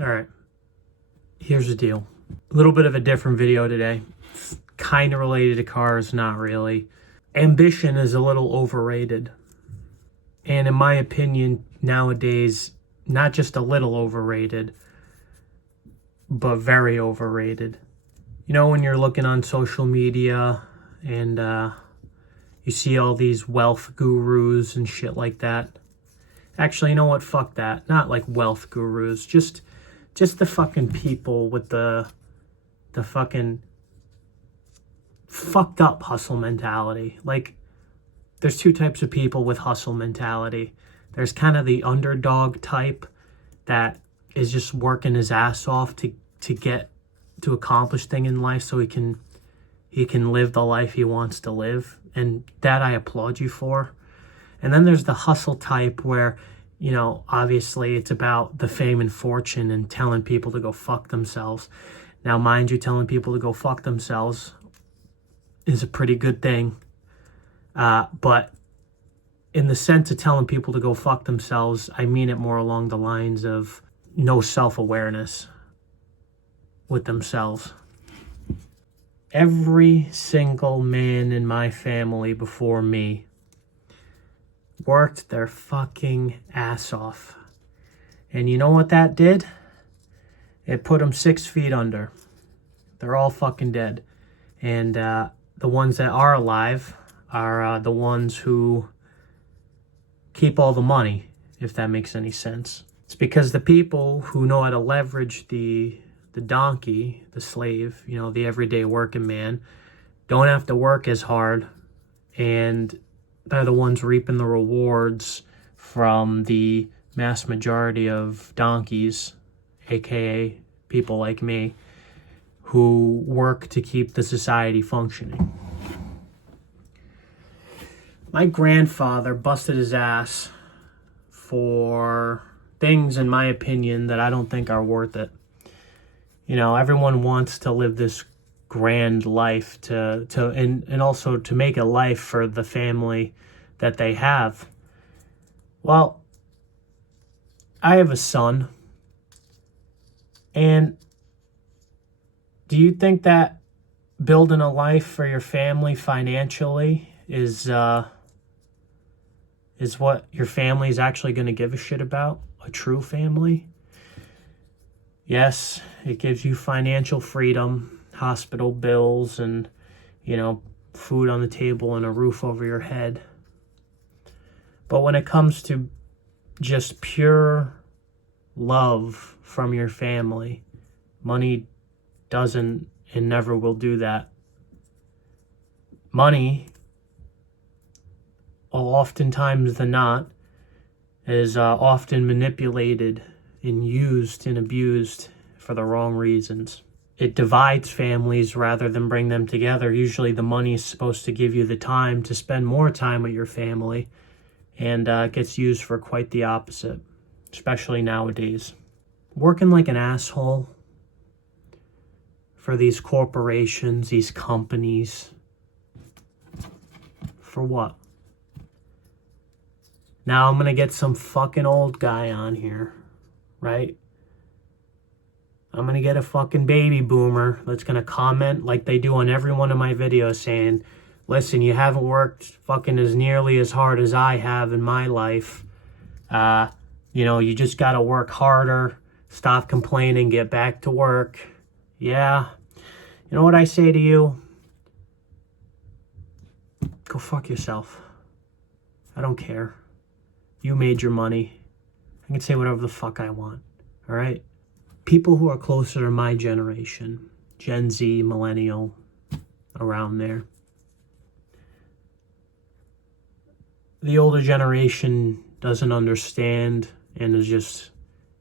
All right, here's the deal. A little bit of a different video today. It's kind of related to cars, not really. Ambition is a little overrated. And in my opinion, nowadays, not just a little overrated, but very overrated. You know, when you're looking on social media and you see all these wealth gurus and shit like that. Actually, you know what? Fuck that. Not like wealth gurus. Just the fucking people with the fucking fucked up hustle mentality. Like, there's two types of people with hustle mentality. There's kind of the underdog type that is just working his ass off to accomplish things in life so he can live the life he wants to live. And that I applaud you for. And then there's the hustle type where, you know, obviously it's about the fame and fortune and telling people to go fuck themselves. Now, mind you, telling people to go fuck themselves is a pretty good thing. But in the sense of telling people to go fuck themselves, I mean it more along the lines of no self-awareness with themselves. Every single man in my family before me worked their fucking ass off. And you know what that did? It put them 6 feet under. They're all fucking dead. And the ones that are alive are the ones who keep all the money, if that makes any sense. It's because the people who know how to leverage the donkey, the slave, you know, the everyday working man, don't have to work as hard, and they're the ones reaping the rewards from the mass majority of donkeys, aka people like me, who work to keep the society functioning. My grandfather busted his ass for things, in my opinion, that I don't think are worth it. You know, everyone wants to live this grand life and also to make a life for the family that they have. Well, I have a son. And do you think that building a life for your family financially is what your family is actually going to give a shit about? A true family? Yes, it gives you financial freedom, hospital bills, and, you know, food on the table and a roof over your head. But when it comes to just pure love from your family, money doesn't and never will do that. Money, oftentimes than not, is often manipulated and used and abused for the wrong reasons. It divides families rather than bring them together. Usually the money is supposed to give you the time to spend more time with your family, and it gets used for quite the opposite, especially nowadays. Working like an asshole for these corporations, these companies. For what? Now I'm going to get some fucking old guy on here, right? I'm going to get a fucking baby boomer that's going to comment like they do on every one of my videos saying, listen, you haven't worked fucking as nearly as hard as I have in my life. You know, you just got to work harder, stop complaining, get back to work. Yeah. You know what I say to you? Go fuck yourself. I don't care. You made your money. I can say whatever the fuck I want. All right? People who are closer to my generation, Gen Z, millennial, around there. The older generation doesn't understand and is just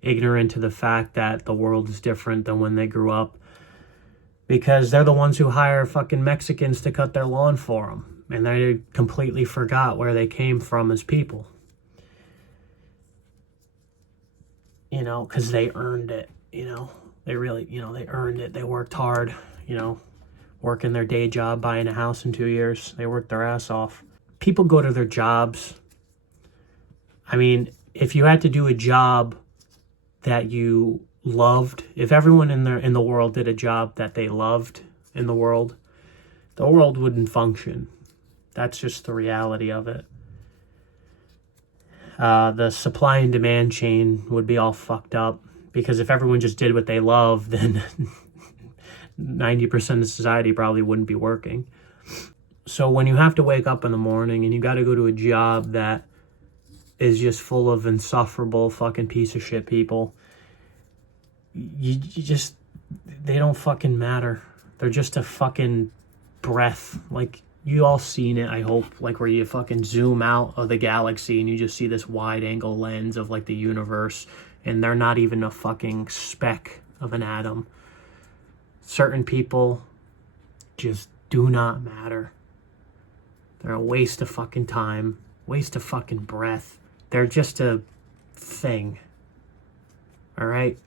ignorant to the fact that the world is different than when they grew up, because they're the ones who hire fucking Mexicans to cut their lawn for them, and they completely forgot where they came from as people. You know, because they earned it, you know. They really, you know, they earned it. They worked hard, you know, working their day job, buying a house in 2 years. They worked their ass off. People go to their jobs. I mean, if you had to do a job that you loved, if everyone in the world did a job that they loved in the world wouldn't function. That's just the reality of it. The supply and demand chain would be all fucked up, because if everyone just did what they love, then 90% of society probably wouldn't be working. So when you have to wake up in the morning and you got to go to a job that is just full of insufferable fucking piece of shit people, you just, they don't fucking matter. They're just a fucking breath. Like, you all seen it, I hope, like where you fucking zoom out of the galaxy and you just see this wide angle lens of like the universe, and they're not even a fucking speck of an atom. Certain people just do not matter. They're a waste of fucking time, waste of fucking breath. They're just a thing. All right?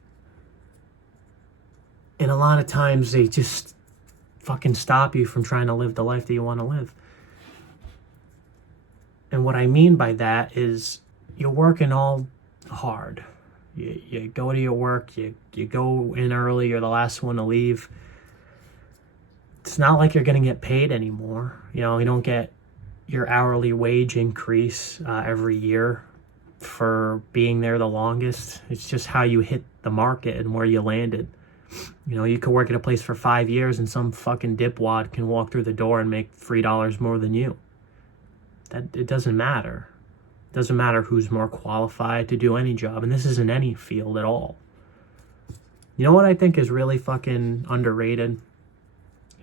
And a lot of times they just fucking stop you from trying to live the life that you want to live. And what I mean by that is you're working all hard. You go to your work, you go in early, you're the last one to leave. It's not like you're going to get paid anymore. You know, you don't get your hourly wage increase every year for being there the longest. It's just how you hit the market and where you landed. You know, you could work at a place for 5 years and some fucking dipwad can walk through the door and make $3 more than you. It doesn't matter. It doesn't matter who's more qualified to do any job. And this isn't any field at all. You know what I think is really fucking underrated?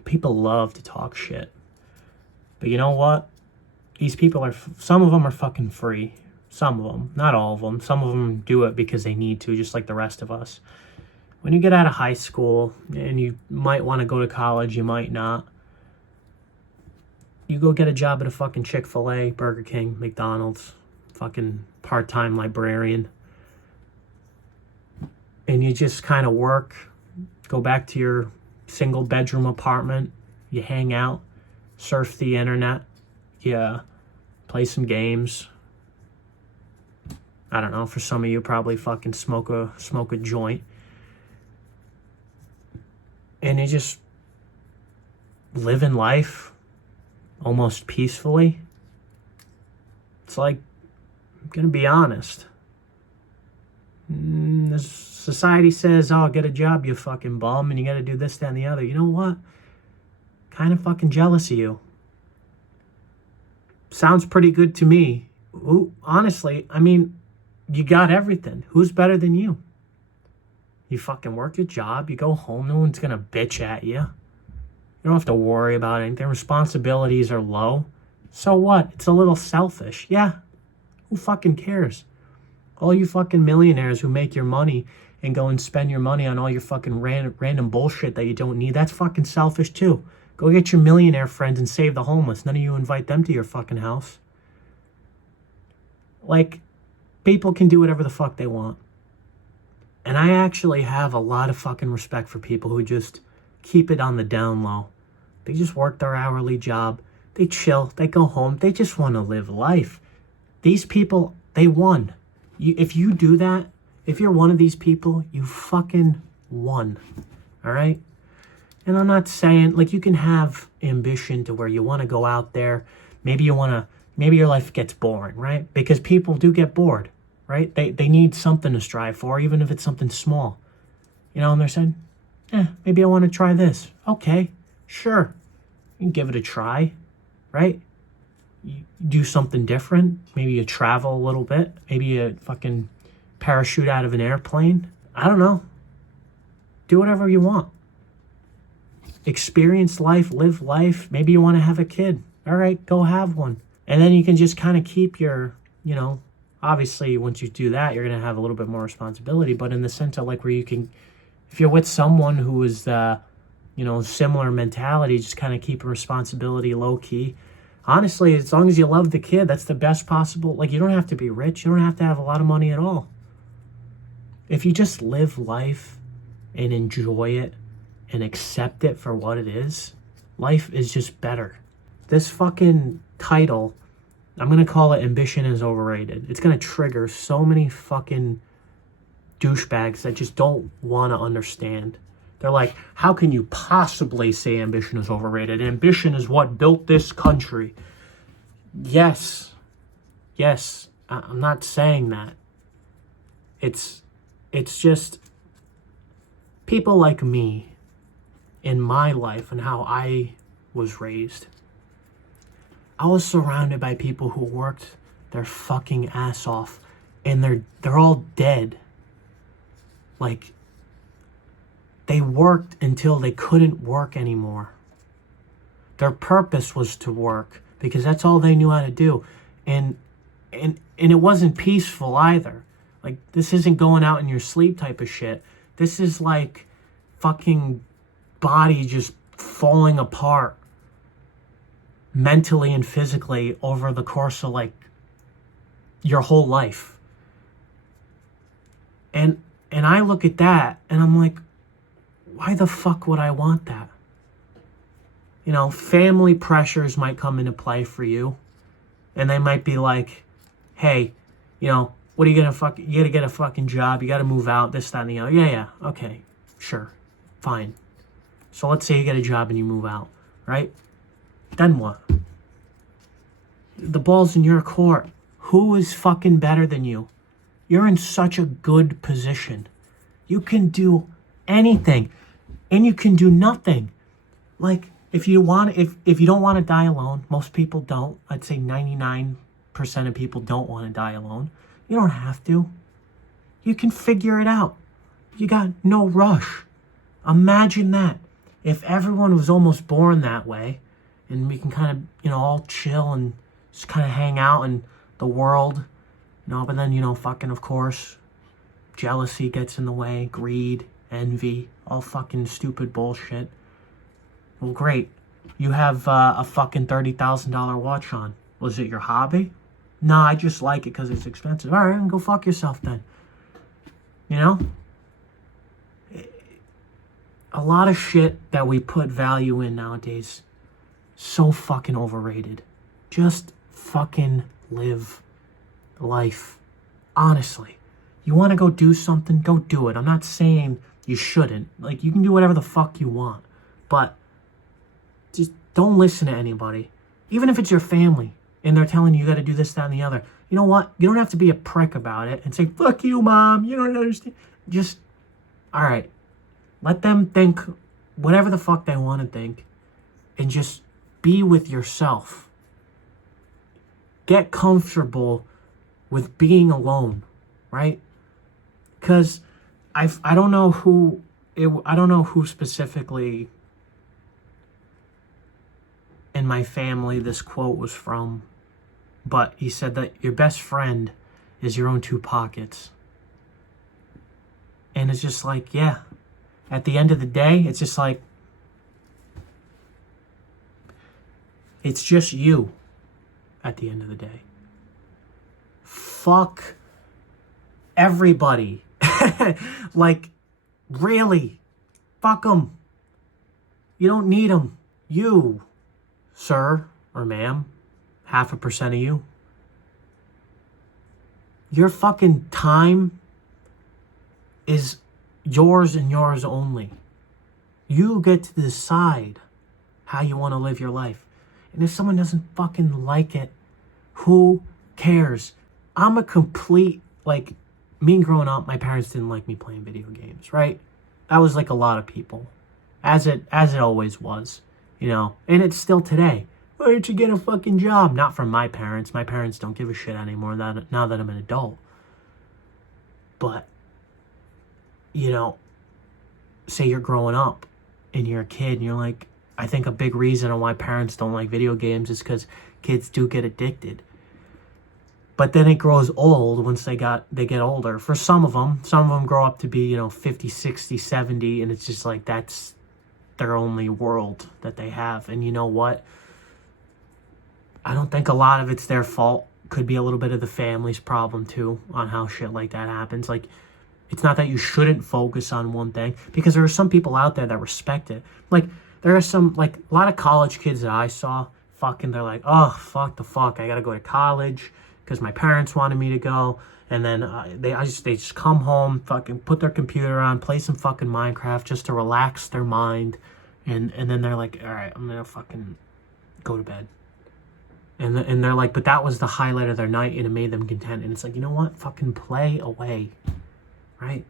People love to talk shit. But you know what? These people are, some of them are fucking free. Some of them, not all of them. Some of them do it because they need to, just like the rest of us. When you get out of high school, and you might want to go to college, you might not, you go get a job at a fucking Chick-fil-A, Burger King, McDonald's, fucking part-time librarian. And you just kind of work, go back to your single-bedroom apartment, you hang out, surf the internet, you play some games. I don't know, for some of you, probably fucking smoke a joint. And you just living life almost peacefully. It's like, I'm gonna be honest. The society says, oh, get a job, you fucking bum, and you gotta do this, that, and the other. You know what? Kind of fucking jealous of you. Sounds pretty good to me. Ooh, honestly, I mean, you got everything. Who's better than you? You fucking work your job, you go home, no one's gonna bitch at you. You don't have to worry about anything. Responsibilities are low. So what? It's a little selfish. Yeah. Who fucking cares? All you fucking millionaires who make your money and go and spend your money on all your fucking random bullshit that you don't need, that's fucking selfish too. Go get your millionaire friends and save the homeless. None of you invite them to your fucking house. Like, people can do whatever the fuck they want. And I actually have a lot of fucking respect for people who just keep it on the down low. They just work their hourly job. They chill. They go home. They just want to live life. These people, they won. If you do that, if you're one of these people, you fucking won. All right? And I'm not saying, like, you can have ambition to where you want to go out there. Maybe your life gets boring, right? Because people do get bored. Right? They need something to strive for, even if it's something small. You know, and they're saying, maybe I want to try this. Okay, sure. You can give it a try, right? You do something different. Maybe you travel a little bit. Maybe you fucking parachute out of an airplane. I don't know. Do whatever you want. Experience life, live life. Maybe you want to have a kid. All right, go have one. And then you can just kind of keep your, you know, obviously, once you do that, you're going to have a little bit more responsibility. But in the sense of like where you can, if you're with someone who is, similar mentality, just kind of keep responsibility low key. Honestly, as long as you love the kid, that's the best possible. Like, you don't have to be rich. You don't have to have a lot of money at all. If you just live life and enjoy it and accept it for what it is, life is just better. This fucking title, I'm going to call it Ambition is Overrated. It's going to trigger so many fucking douchebags that just don't want to understand. They're like, how can you possibly say ambition is overrated? Ambition is what built this country. Yes, I'm not saying that. It's just people like me in my life and how I was raised. I was surrounded by people who worked their fucking ass off, and they're all dead. Like, they worked until they couldn't work anymore. Their purpose was to work because that's all they knew how to do. And it wasn't peaceful either. Like, this isn't going out in your sleep type of shit. This is like fucking body just falling apart mentally and physically over the course of like your whole life. And I look at that and I'm like, why the fuck would I want that? You know, family pressures might come into play for you. And they might be like, hey, you know, what are you you gotta get a fucking job, you gotta move out, this, that, and the other. Yeah, okay, sure, fine. So let's say you get a job and you move out, right? Then what? The ball's in your court. Who is fucking better than you? You're in such a good position. You can do anything, and you can do nothing. Like, if you don't want to die alone, most people don't. I'd say 99% of people don't want to die alone. You don't have to. You can figure it out. You got no rush. Imagine that. If everyone was almost born that way, and we can kind of, you know, all chill and just kind of hang out in the world, you know, but then, you know, fucking, of course, jealousy gets in the way, greed, envy, all fucking stupid bullshit. Well, great. You have a fucking $30,000 watch on. Was it your hobby? Nah, I just like it because it's expensive. All right, go fuck yourself then. You know? A lot of shit that we put value in nowadays, so fucking overrated. Just fucking live life. Honestly. You want to go do something? Go do it. I'm not saying you shouldn't. Like, you can do whatever the fuck you want. But just don't listen to anybody. Even if it's your family and they're telling you got to do this, that, and the other. You know what? You don't have to be a prick about it and say, fuck you, mom. You don't understand. Just, all right. Let them think whatever the fuck they want to think and just be with yourself. Get comfortable with being alone, right? Because I don't know who specifically in my family this quote was from, but he said that your best friend is your own two pockets. And it's just like, yeah, at the end of the day, it's just like, it's just you at the end of the day. Fuck everybody. Like, really, fuck them. You don't need them. You, sir or ma'am, 0.5% of you. Your fucking time is yours and yours only. You get to decide how you want to live your life. And if someone doesn't fucking like it, who cares? I'm a complete, like, me growing up, my parents didn't like me playing video games, right? That was like a lot of people. As it always was, you know? And it's still today. Why don't you get a fucking job? Not from my parents. My parents don't give a shit anymore now that I'm an adult. But, you know, say you're growing up and you're a kid and you're like, I think a big reason on why parents don't like video games is because kids do get addicted. But then it grows old once they get older. For some of them grow up to be, you know, 50, 60, 70, and it's just like that's their only world that they have. And you know what? I don't think a lot of it's their fault. Could be a little bit of the family's problem too on how shit like that happens. Like, it's not that you shouldn't focus on one thing, because there are some people out there that respect it. Like, there are some, like, a lot of college kids that I saw, fucking, they're like, oh, fuck, I gotta go to college because my parents wanted me to go, And then they just come home, fucking put their computer on, play some fucking Minecraft just to relax their mind. And then they're like, all right, I'm going to fucking go to bed. And they're like, but that was the highlight of their night and it made them content. And it's like, you know what? Fucking play away, right?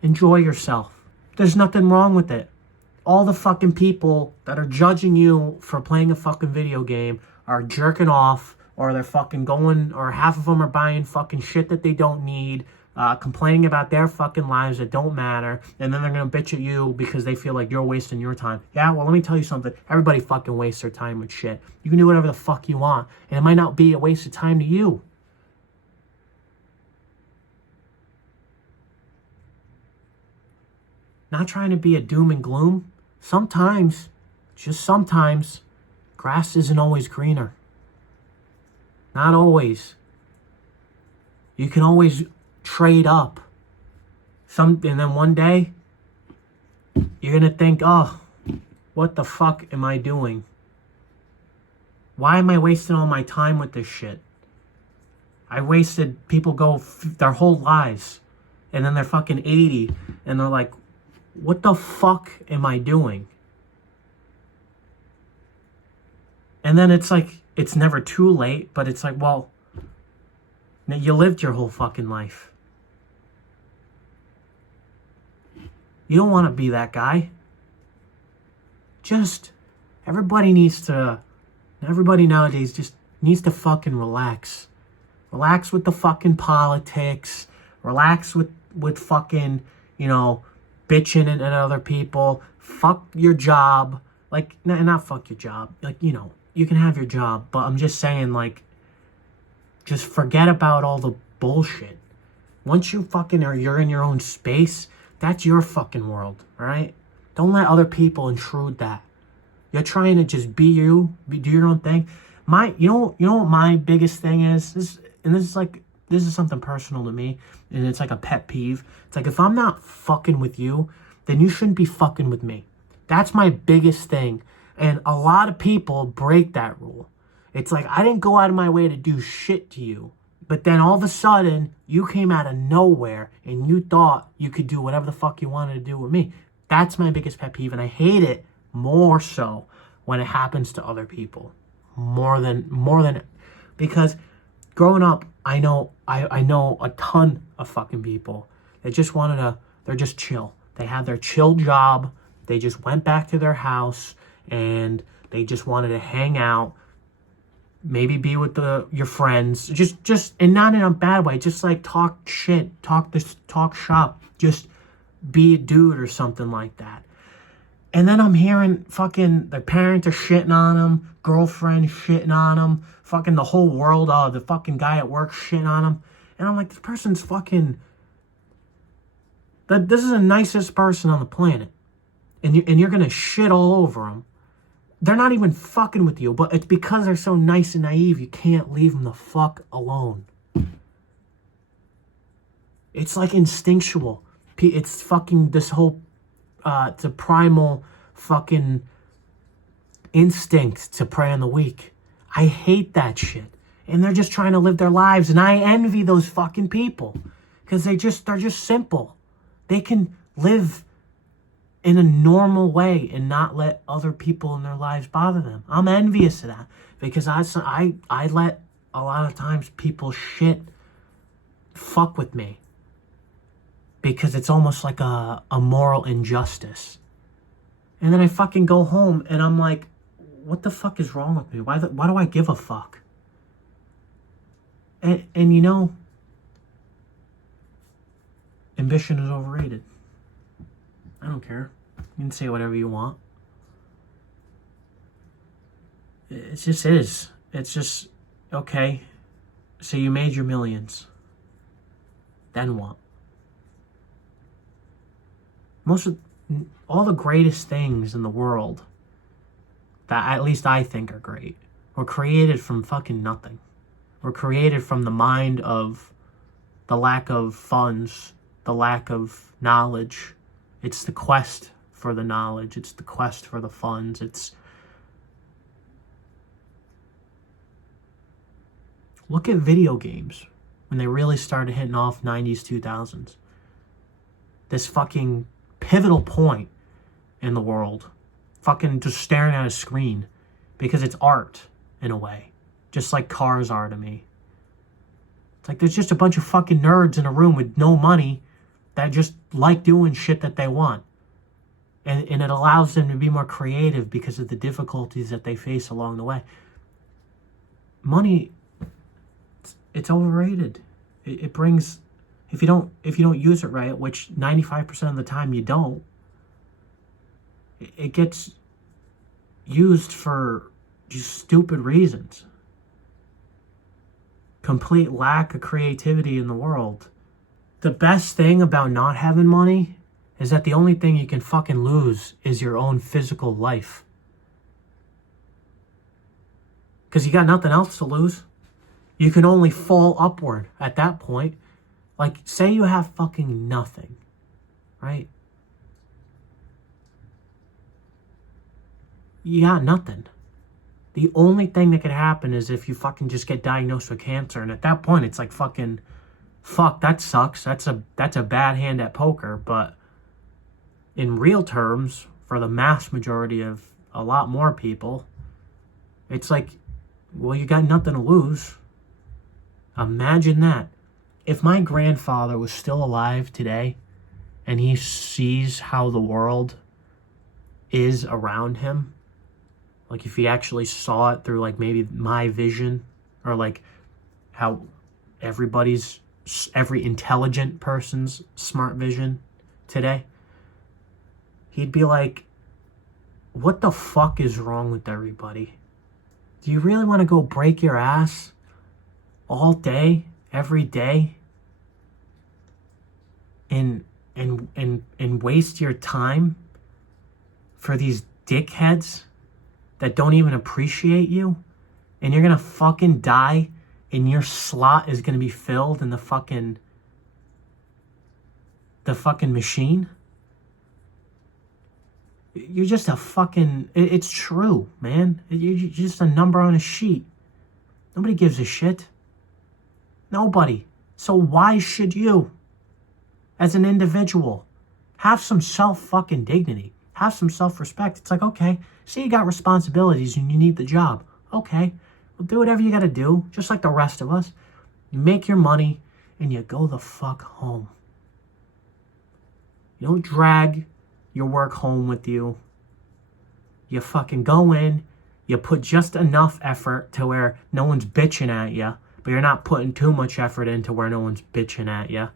Enjoy yourself. There's nothing wrong with it. All the fucking people that are judging you for playing a fucking video game are jerking off, or they're fucking going, or half of them are buying fucking shit that they don't need, complaining about their fucking lives that don't matter, and then they're gonna bitch at you because they feel like you're wasting your time. Yeah, well, let me tell you something. Everybody fucking wastes their time with shit. You can do whatever the fuck you want, and it might not be a waste of time to you. Not trying to be a doom and gloom. Sometimes, just sometimes, grass isn't always greener. Not always. You can always trade up. And then one day, you're going to think, oh, what the fuck am I doing? Why am I wasting all my time with this shit? People go their whole lives, and then they're fucking 80, and they're like, what the fuck am I doing? And then it's like, it's never too late, but it's like, well, you lived your whole fucking life. You don't want to be that guy. Everybody nowadays just needs to fucking relax. Relax with the fucking politics. Relax with fucking, bitching at other people. Fuck your job. Like, not fuck your job. Like, you can have your job, but I'm just saying, like, just forget about all the bullshit. Once you're in your own space, that's your fucking world, all right? Don't let other people intrude that. You're trying to just be you, do your own thing. You know what my biggest thing is? This is something personal to me, and it's like a pet peeve. It's like, if I'm not fucking with you, then you shouldn't be fucking with me. That's my biggest thing. And a lot of people break that rule. It's like, I didn't go out of my way to do shit to you, but then all of a sudden, you came out of nowhere and you thought you could do whatever the fuck you wanted to do with me. That's my biggest pet peeve, and I hate it more so when it happens to other people. More than because growing up, I know a ton of fucking people that just they're just chill. They had their chill job. They just went back to their house and they just wanted to hang out, maybe be with your friends, just and not in a bad way, just like talk shit, talk shop, just be a dude or something like that. And then I'm hearing fucking their parents are shitting on them, girlfriend shitting on them, fucking the whole world, the fucking guy at work shitting on them. And I'm like, this person's fucking, this is the nicest person on the planet. And you're going to shit all over them. They're not even fucking with you, but it's because they're so nice and naive, you can't leave them the fuck alone. It's like instinctual. It's fucking this whole, it's a primal fucking instinct to prey on the weak. I hate that shit. And they're just trying to live their lives, and I envy those fucking people. Because they're just simple. They can live in a normal way and not let other people in their lives bother them. I'm envious of that because I let a lot of times people fuck with me because it's almost like a moral injustice. And then I fucking go home and I'm like, what the fuck is wrong with me? Why do I give a fuck? And ambition is overrated. I don't care. You can say whatever you want. It just is. It's just, okay, so you made your millions. Then what? All the greatest things in the world that at least I think are great were created from fucking nothing. Were created from the mind of the lack of funds, the lack of knowledge. It's the quest for the knowledge. It's the quest for the funds. Look at video games, when they really started hitting off 90s, 2000s. This fucking pivotal point in the world. Fucking just staring at a screen because it's art in a way. Just like cars are to me. It's like there's just a bunch of fucking nerds in a room with no money that just like doing shit that they want. And it allows them to be more creative because of the difficulties that they face along the way. Money, it's overrated. It brings, if you don't use it right, which 95% of the time you don't, it gets used for just stupid reasons. Complete lack of creativity in the world. The best thing about not having money is that the only thing you can fucking lose is your own physical life. Because you got nothing else to lose. You can only fall upward at that point. Like, say you have fucking nothing, right? You got nothing. The only thing that could happen is if you fucking just get diagnosed with cancer. And at that point, it's like fucking, fuck, that sucks. That's a bad hand at poker. But in real terms, for the mass majority of a lot more people, it's like, well, you got nothing to lose. Imagine that. If my grandfather was still alive today and he sees how the world is around him, like if he actually saw it through like maybe my vision, or like how every intelligent person's smart vision today, he'd be like, what the fuck is wrong with everybody? Do you really want to go break your ass all day, every day, and waste your time for these dickheads that don't even appreciate you? And you're gonna fucking die, and your slot is gonna be filled in the fucking machine? You're just a fucking... It's true, man. You're just a number on a sheet. Nobody gives a shit. Nobody. So why should you, as an individual, have some self-fucking dignity? Have some self-respect. It's like, okay, say you got responsibilities and you need the job. Okay, well, do whatever you gotta do, just like the rest of us. You make your money and you go the fuck home. You don't drag your work home with you. You fucking go in, you put just enough effort to where no one's bitching at you, but you're not putting too much effort into where no one's bitching at you.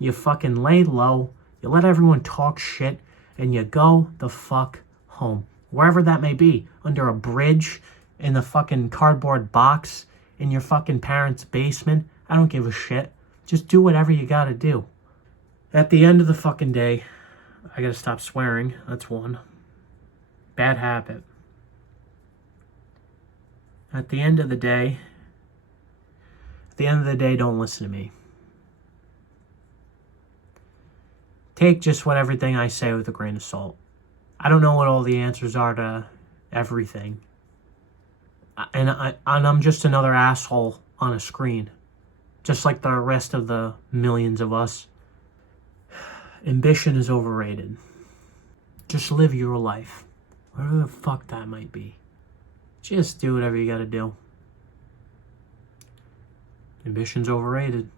You fucking lay low, you let everyone talk shit, and you go the fuck home. Wherever that may be, under a bridge, in the fucking cardboard box, in your fucking parents' basement. I don't give a shit. Just do whatever you gotta do. At the end of the fucking day, I gotta stop swearing. That's one. Bad habit. At the end of the day, don't listen to me. Take just what everything I say with a grain of salt. I don't know what all the answers are to everything. And I'm just another asshole on a screen. Just like the rest of the millions of us. Ambition is overrated. Just live your life. Whatever the fuck that might be. Just do whatever you gotta do. Ambition's overrated.